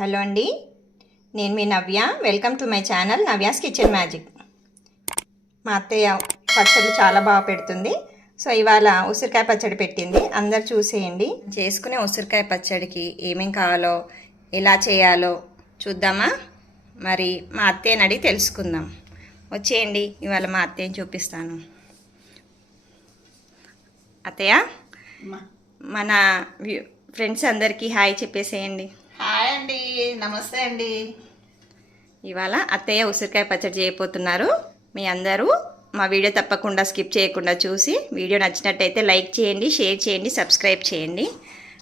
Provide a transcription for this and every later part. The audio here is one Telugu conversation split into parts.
హలో అండి. నేను మీ Navya. Welcome to my channel Navya's kitchen magic. మా అత్తయ్య పచ్చళ్ళు చాలా బాగా పెడుతుంది. సో ఇవాళ ఉసిరికాయ పచ్చడి పెట్టింది. అందరు చూసేయండి. చేసుకునే ఉసిరికాయ పచ్చడికి ఏమేం కావాలో ఎలా చేయాలో చూద్దామా? మరి మా అత్తయ్యని అడిగి తెలుసుకుందాం. వచ్చేయండి. ఇవాళ మా అత్తయ్యని చూపిస్తాను. అత్తయ్య? మన ఫ్రెండ్స్ అందరికీ హాయ్ చెప్పేసేయండి. అండి. నమస్తే అండి. ఇవాళ అత్తయ్య ఉసిరికాయ పచ్చడి చేయబోతున్నారు. మీ అందరూ మా వీడియో తప్పకుండా స్కిప్ చేయకుండా చూసి వీడియో నచ్చినట్టయితే లైక్ చేయండి షేర్ చేయండి సబ్స్క్రైబ్ చేయండి.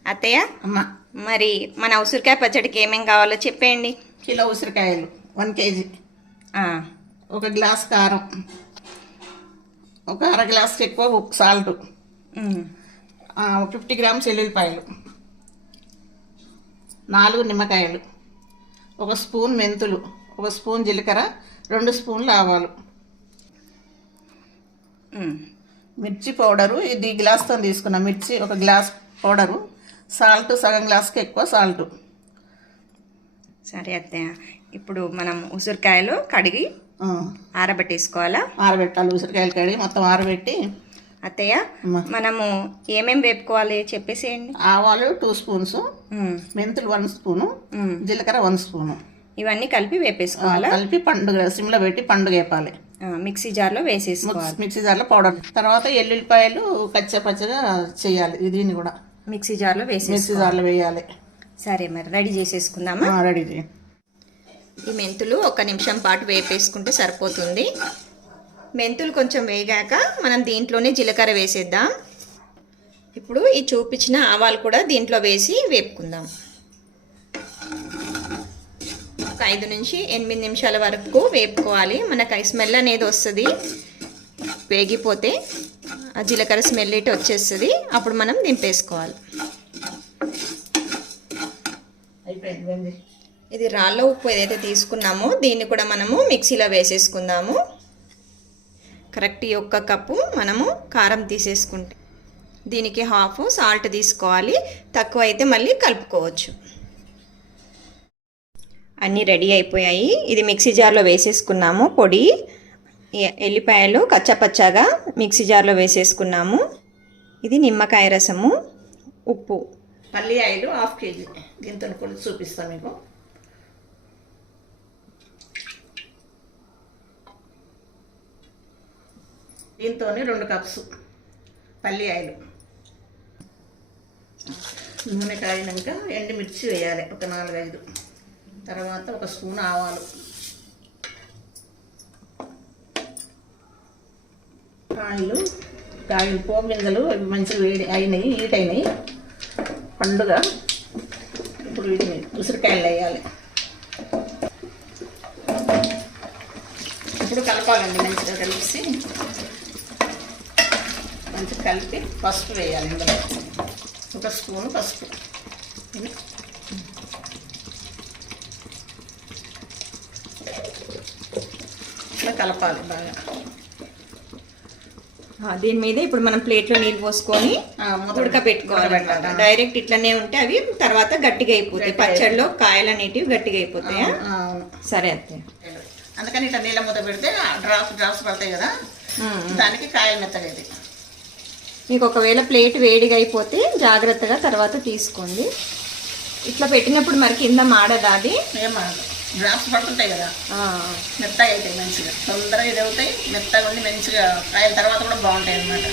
అత్తయ్య అమ్మ. మరి మన ఉసిరికాయ పచ్చడికి ఏమేం కావాలో చెప్పేయండి. కిలో ఉసిరికాయలు వన్ కేజీ. ఒక గ్లాస్ కారం. ఒక అర గ్లాస్కి ఎక్కువ సాల్ట్. ఫిఫ్టీ గ్రామ్స్ ఎల్లుల్లిపాయలు. నాలుగు నిమ్మకాయలు ఒక స్పూన్ మెంతులు ఒక స్పూన్ జీలకర్ర రెండు స్పూన్లు ఆవాలు. మిర్చి పౌడరు ఇది గ్లాస్తో తీసుకున్న మిర్చి ఒక గ్లాస్ పౌడరు సాల్ట్ సగం గ్లాస్కి ఎక్కువ సాల్ట్. సరే అత్తయ్య ఇప్పుడు మనం ఉసిరికాయలు కడిగి ఆరబెట్టేసుకోవాలా? ఆరబెట్టాలి ఉసిరికాయలు కడిగి మొత్తం ఆరబెట్టి అత్తయ్య. మనము ఏమేం వేపుకోవాలి చెప్పేసేయండి ఆవాలు టూ స్పూన్స్ మెంతులు వన్ స్పూను. జీలకర్ర వన్ స్పూను. ఇవన్నీ కలిపి వేపేసుకోవాలా? కలిపి పండుగ సిమ్లో పెట్టి పండుగ వేపాలి. మిక్సీ జార్లో వేసేసుకోవాలి. మిక్సీ జార్లో పౌడర్. తర్వాత ఎల్లుల్లిపాయలు కచ్చా పచ్చగా చేయాలి దీన్ని కూడా. మిక్సీ జార్లో వేసేసి మిక్సీ జార్లో వేయాలి. సరే మరి రెడీ చేసేసుకుందామా? రెడీ ఈ మెంతులు ఒక నిమిషం పాటు వేపేసుకుంటే సరిపోతుంది. మెంతులు కొంచెం వేగాక మనం దీంట్లోనే జీలకర్ర వేసేద్దాం. ఇప్పుడు ఈ చూపించిన ఆవాలు కూడా దీంట్లో వేసి వేపుకుందాం. ఒక ఐదు నుంచి ఎనిమిది నిమిషాల వరకు వేపుకోవాలి. మనకు స్మెల్ అనేది వస్తుంది. వేగిపోతే ఆ జీలకర్ర స్మెల్ ఇటు వచ్చేస్తుంది. అప్పుడు మనం దింపేసుకోవాలి. ఇది రాళ్ళ ఉప్పు ఏదైతే తీసుకున్నామో దీన్ని కూడా మనము మిక్సీలో వేసేసుకుందాము. కరెక్ట్ ఈ ఒక్క కప్పు మనము కారం తీసేసుకుంటే దీనికి హాఫ్ సాల్ట్ తీసుకోవాలి. తక్కువ అయితే మళ్ళీ కలుపుకోవచ్చు. అన్నీ రెడీ అయిపోయాయి. ఇది మిక్సీ జార్లో వేసేసుకున్నాము. పొడి ఎల్లిపాయలు కచ్చపచ్చగా మిక్సీ జార్లో వేసేసుకున్నాము. ఇది నిమ్మకాయ రసము ఉప్పు. పల్లి ఆయిల్ హాఫ్ కేజీ. దీంతో కూడా చూపిస్తాను మీకు. దీంతో రెండు కప్స్ పల్లి ఆయిల్. నూనె కాగినాక ఎండుమిర్చి వేయాలి ఒక నాలుగైదు. తర్వాత ఒక స్పూన్ ఆవాలు. కాయలు కాయలు పోగు గింజలు అవి మంచిగా వేడి అయినాయి హీట్ అయినాయి. పండుగ ఇప్పుడు వీటిని ఉసిరికాయలు వేయాలి. ఇప్పుడు కలపాలండి మంచిగా కలిపి మంచిగా కలిపి పసుపు వేయాలి ఇందులో. ఒక స్పూన్ పసుపు. ఇట్లా కలపాలి బాగా. దీని మీద ఇప్పుడు మనం ప్లేట్లో నీళ్ళు పోసుకొని ఉడకబెట్టుకోవాలి. డైరెక్ట్ ఇట్లనే ఉంటే అవి తర్వాత గట్టిగా అయిపోతాయి. పచ్చడిలో కాయలు అనేటివి గట్టిగా అయిపోతాయా? సరే అత్తయ్య. అందుకని ఇట్లా నీళ్ళ మూత పెడితే డ్రాప్స్ డ్రాప్స్ పడతాయి కదా? దానికి కాయలు మెత్తగైతే మీకు ఒకవేళ ప్లేట్ వేడిగా అయిపోతే జాగ్రత్తగా తర్వాత తీసుకోండి. ఇట్లా పెట్టినప్పుడు మరి కింద మాడదా అది? ఏమనదు డ్రాప్స్ పడుతుంటాయి కదా. మెత్తగా అవుతాయి మంచిగా. తొందరగా ఇది అవుతాయి మెత్తగా ఉండి మంచిగా కాయల తర్వాత కూడా బాగుంటాయి అన్నమాట.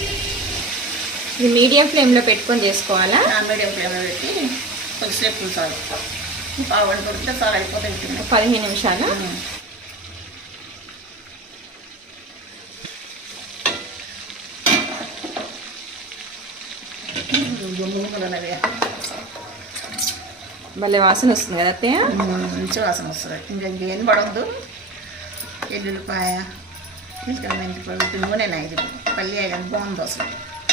ఇది మీడియం ఫ్లేమ్లో పెట్టుకొని చేసుకోవాలా? మీడియం ఫ్లేమ్లో పెట్టి కొద్దిసేపు ఉంచాలి. పావు గంట ఉడికితే చాలా అయిపోతాయి. పదిహేను నిమిషాలు? భలే వాసన వస్తుంది కదా అత్తయ్య? మంచి వాసన వస్తుంది. ఇంకా ఇంకేం పడవద్దు ఎల్లుల్లిపాయ ఇంకా మెంతి పడుతుంది నూనె ఇది పల్లి అయ్యి బాగుంది అసలు.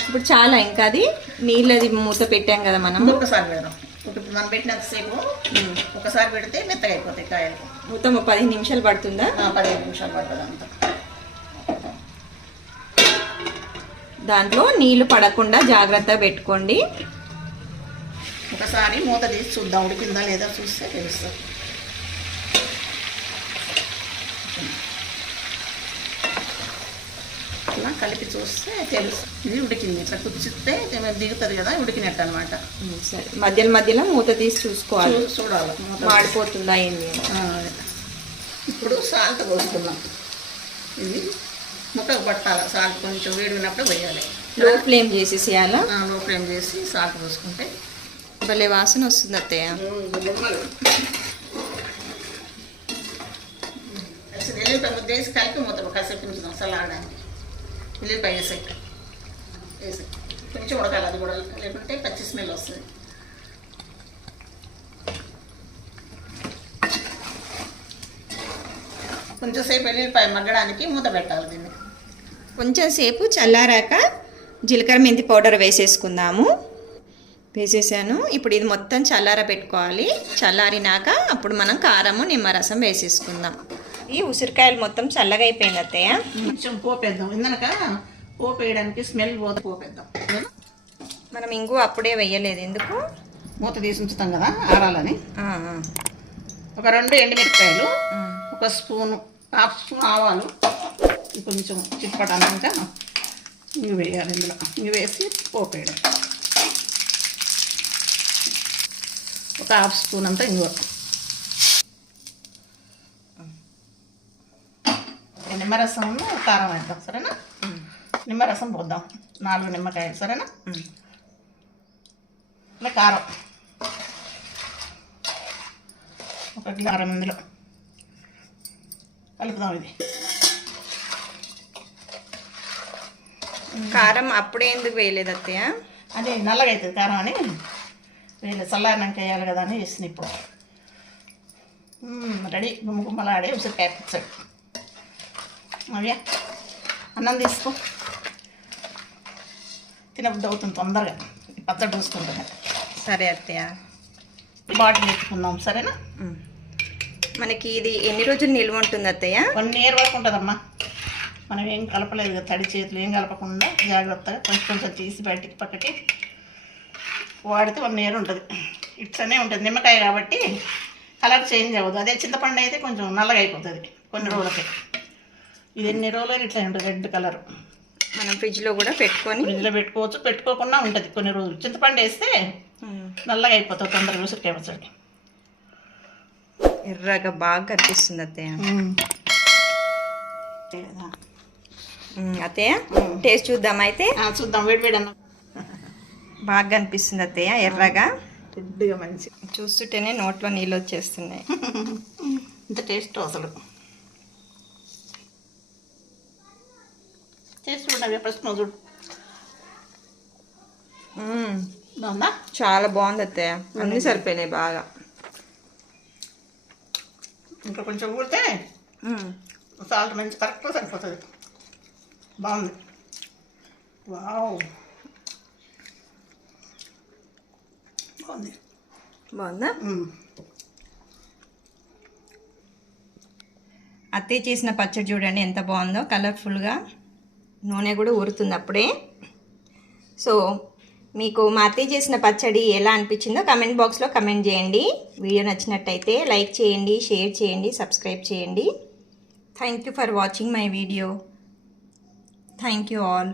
ఇప్పుడు చాలా ఇంకా అది. నీళ్ళది మూత పెట్టాం కదా మనం ఒకసారి పెడదాం. ఒక మనం పెట్టినంతసేపు ఒకసారి పెడితే మెత్తగా అయిపోతాయి కాయలు. మొత్తం పదిహేను నిమిషాలు పడుతుందా? పదిహేను నిమిషాలు పడుతుంది అంత. దాంట్లో నీళ్ళు పడకుండా జాగ్రత్తగా పెట్టుకోండి. ఒకసారి మూత తీసి చూద్దాం. ఉడికిందా లేదా చూస్తే తెలుస్తుంది. అలా కలిపి చూస్తే తెలుసు ఇది ఉడికింది. ఇట్లా కుచ్చితే దిగుతుంది కదా ఉడికినట్టు అనమాట సరే. మధ్యలో మధ్యలో మూత తీసి చూసుకోవాలి. చూడాలి. మాడిపోతుందా ఏంది ఇప్పుడు సాల్ట్ పోసుకున్నాం ఇది ముక్కకు పట్టాలి సాల్ట్ కొంచెం వేడినప్పుడు వేయాలి లో ఫ్లేమ్ చేసేసేయాలా లో ఫ్లేమ్ చేసి సాల్ట్ పోసుకుంటే భలే వాసన వస్తుంది అత్తయ్య. ఎల్లిపాయ ముద్ద వేసి కలిపి మూత కాసేపు ఉంచుదాం చల్లారడానికి. ఎల్లిపాయ వేసి వేసి కొంచెం ఉడకాలి అది కూడా. లేకుంటే పచ్చి స్మెల్ వస్తుంది. కొంచెం సేపు ఎల్లిపాయ మగ్గడానికి మూత పెట్టాలి దీన్ని. కొంచెం సేపు చల్లారాక జీలకర్ర మెంతి పౌడర్ వేసేసుకుందాము. వేసేసాను. ఇప్పుడు ఇది మొత్తం చల్లార పెట్టుకోవాలి చల్లారినాక అప్పుడు మనం కారము నిమ్మరసం వేసేసుకుందాం. ఈ ఉసిరికాయలు మొత్తం చల్లగా అయిపోయింది అత్తయ్య. కొంచెం పోపేద్దాం. ఇందనక పోపు వేయడానికి స్మెల్ పోతే పోపేద్దాం. మనం ఇంగు అప్పుడే వేయలేదు. ఎందుకు? మూత తీసి ఉంచుతాం కదా ఆరాలని. ఒక రెండు ఎండుమిరపకాయలు. ఒక స్పూను హాఫ్ స్పూన్ ఆవాలు కొంచెం చిప్పటాక ఇవి వేయాలి ఇందులో. ఇవి వేసి పోపు వేయడం. ఒక హాఫ్ స్పూన్ అంతా ఇంగువ నిమ్మరసం కారం వేద్దాం సరేనా? నిమ్మరసం పోద్దాం నాలుగు నిమ్మకాయలు సరేనా. ఇలా కారం. ఒక కారం ఇందులో. కలుపుదాం ఇది. కారం అప్పుడే ఎందుకు వేయలేదు అత్తయ్య? అది నల్లగా అవుతుంది కారం అని. వీళ్ళు చల్లారినాక వేయాలి కదా అని వేసిన ఇప్పుడు. రెడీ. గుమ్మ గుమ్మలాడే ఉసిరికాయ పచ్చడి అవ్యా అన్నం తీసుకో. తినబుద్ధి అవుతుంది తొందరగా. పచ్చడి చూసుకుంటాను. సరే అత్తయ్య. బాటిల్ ఎత్తుకుందాం సరేనా. మనకి ఇది ఎన్ని రోజులు నిల్వ ఉంటుంది అత్తయ్య? వన్ ఇయర్ వరకు ఉంటుందమ్మా. మనం ఏం కలపలేదు కదా తడి చేతులు ఏం కలపకుండా జాగ్రత్తగా కొంచెం కొంచెం తీసి బయటికి పక్కకి వాడితే వన్ ఇయర్ ఉంటుంది. ఇట్లనే ఉంటుంది. నిమ్మకాయ కాబట్టి కలర్ చేంజ్ అవ్వదు. అదే చింతపండు అయితే కొంచెం నల్లగా అయిపోతుంది కొన్ని రోజులకి. ఇది ఎన్ని రోజులు ఇట్లా ఉంటుంది రెడ్ కలర్. మనం ఫ్రిడ్జ్లో కూడా పెట్టుకొని ఫ్రిడ్జ్లో పెట్టుకోవచ్చు. పెట్టుకోకుండా ఉంటుంది కొన్ని రోజులు. చింతపండు వేస్తే నల్లగా అయిపోతుంది తొందరగా ఉసిరికాయ పచ్చడి ఎర్రగా బాగా కనిపిస్తుంది అత్తయ్య. అత్తయ్య టేస్ట్ చూద్దాం అయితే? ఆ, చూద్దాం వేడి వేడి అన్నం. బాగా కనిపిస్తుంది అత్తయ్య ఎర్రగా. రెడ్గా మంచి చూస్తుంటేనే నోట్లో నీళ్ళు వచ్చేస్తున్నాయి. ఇంత టేస్ట్ అసలు. టేస్ట్ చూడండి నువ్వు చూడు. బాగుందా? చాలా బాగుంది అత్తయ్య. అన్నీ సరిపోయినాయి బాగా. ఇంకా కొంచెం ఊరితే సాల్ట్ మంచి కరెక్ట్గా సరిపోతుంది. బాగుంది. వావ్. బాగుంది. బాగుందా. అత్తయ్య చేసిన పచ్చడి చూడండి ఎంత బాగుందో కలర్ఫుల్గా నూనె కూడా ఊరుతుంది అప్పుడే. సో మీకు మా అత్తయ్య చేసిన పచ్చడి ఎలా అనిపించిందో కమెంట్ బాక్స్లో కమెంట్ చేయండి. వీడియో నచ్చినట్టయితే లైక్ చేయండి షేర్ చేయండి సబ్స్క్రైబ్ చేయండి. Thank you for watching my video thank you all